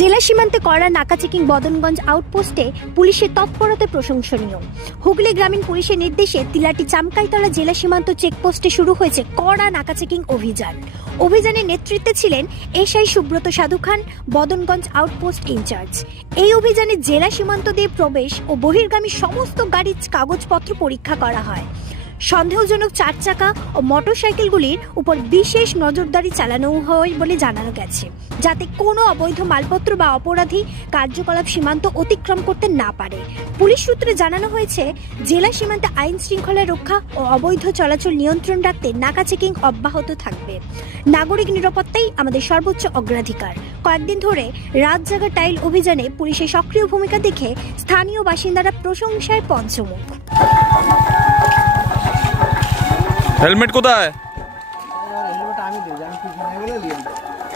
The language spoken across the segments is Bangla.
জেলা সীমান্তে করা নাকা চেকিং বদনগঞ্জ আউটপোস্টে পুলিশের তৎপরতা প্রশংসনীয়। হুগলি গ্রামীণ পুলিশের নির্দেশে তিলাটি চামকাইতলা জেলা সীমান্ত চেকপোস্টে শুরু হয়েছে কড়া নাকা চেকিং অভিযান। অভিযানের নেতৃত্বে ছিলেন এসআই সুব্রত সাধু খান, বদনগঞ্জ আউটপোস্ট ইনচার্জ। এই অভিযানে জেলা সীমান্ত দিয়ে প্রবেশ ও বহির্গামী সমস্ত গাড়ির কাগজপত্র পরীক্ষা করা হয়। সন্দেহজনক চার চাকা ও মোটরসাইকেলগুলির উপর বিশেষ নজরদারি চালানো হয় বলে জানানো গেছে, যাতে কোনো অবৈধ মালপত্র বা অপরাধী কার্যকলাপ সীমান্ত অতিক্রম করতে না পারে। পুলিশ সূত্রে জানানো হয়েছে, জেলা সীমান্তে আইন শৃঙ্খলা রক্ষা ও অবৈধ চলাচল নিয়ন্ত্রণ রাখতে নাকা চেকিং অব্যাহত থাকবে। নাগরিক নিরাপত্তাই আমাদের সর্বোচ্চ অগ্রাধিকার। কয়েকদিন ধরে রাত জাগা টাইল অভিযানে পুলিশের সক্রিয় ভূমিকা দেখে স্থানীয় বাসিন্দারা প্রশংসায় পঞ্চমুখ। হেলমেট কোথায় হেলমেট আমি দিই আমি ঠিক নাই বলে নিয়ে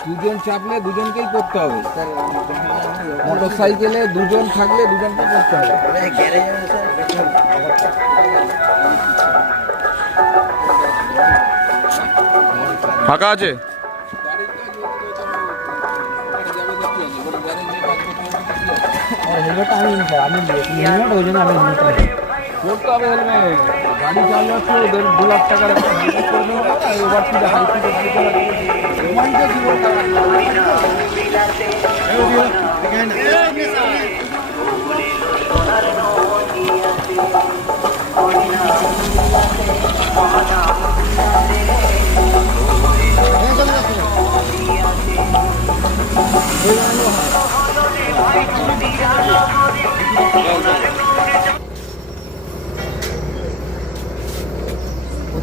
দুজন চাপলে দুজনকেই করতে হবে মোটর সাইকেলে দুজন থাকলে দুজনকে করতে হবে ফাঁকা আছে হেলমেট আমি নিই স্যার, আমি নিই হেলমেট ওই জন্য আমি হেলমেট করতে হবে হেলমেট গাড়ি চালাচ্ছ দেড় দু লাখ টাকার একটা লাগবে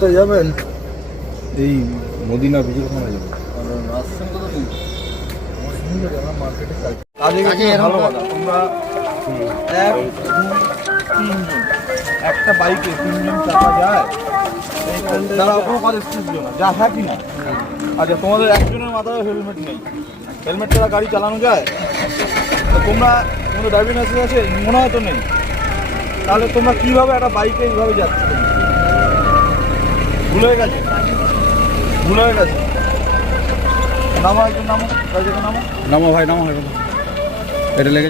কোথায় যাবেন? এই মদিনা বিজয় খানা যাবেন একটা বাইকে তিনজন চাপা যায় তারা কোনো কাজ এসেছিল না যা হ্যাঁ কি না। আচ্ছা তোমাদের একজনের মাথায় হেলমেট নেই। হেলমেট ছাড়া গাড়ি চালানো যায়? তো তোমরা তোমাদের ড্রাইভিং লাইসেন্স আছে? মনে হয় তো নেই। তাহলে তোমরা কীভাবে একটা বাইকে এইভাবে যাচ্ছ? ভুল হয়ে গেছে। ভুল হয়ে গেছে। নামো একজন, নামো। নামো। নামো ভাই, নামো এটা লেগে